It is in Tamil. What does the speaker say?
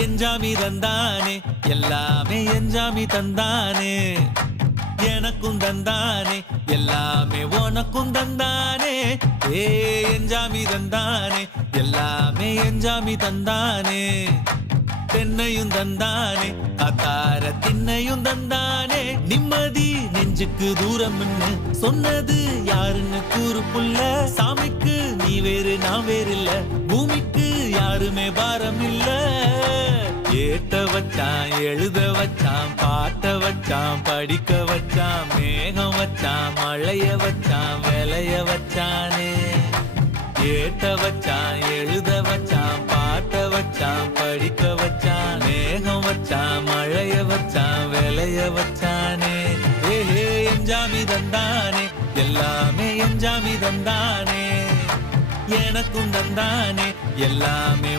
எஞ்சாமி தந்தானே எல்லாமே எஞ்சாமி தந்தானே எனக்கும் தந்தானே எல்லாமே உனக்கும் தந்தானே ஏ எஞ்சாமி தந்தானே எல்லாமே எஞ்சாமி தந்தானே தென்னையும் தந்தானே காத்தார திண்ணையும் தந்தானே நிம்மதி நெஞ்சுக்கு தூரம்னு சொன்னது யாருன்னு கூறு புள்ள சாமிக்கு நீ வேறு நான் வேறு இல்ல பூமிக்கு யாருமே பாரம் இல்ல ஏத்த வச்சான் எழுத வச்சான் பாட்ட வச்சான் படிக்க வச்சான் மேகம் வச்சான் மழைய வச்சான் விளைய வச்சானே ஏத்த வச்சான் எழுத வச்சான் பாட்ட வச்சான் படிக்க வச்சான் மேகம் வச்சான் மழைய வச்சான் விளைய வச்சானே ஏஹே எஞ்சாமி தந்தானே எல்லாமே எஞ்சாமி தந்தானே எனக்கும் தந்தானே எல்லாமே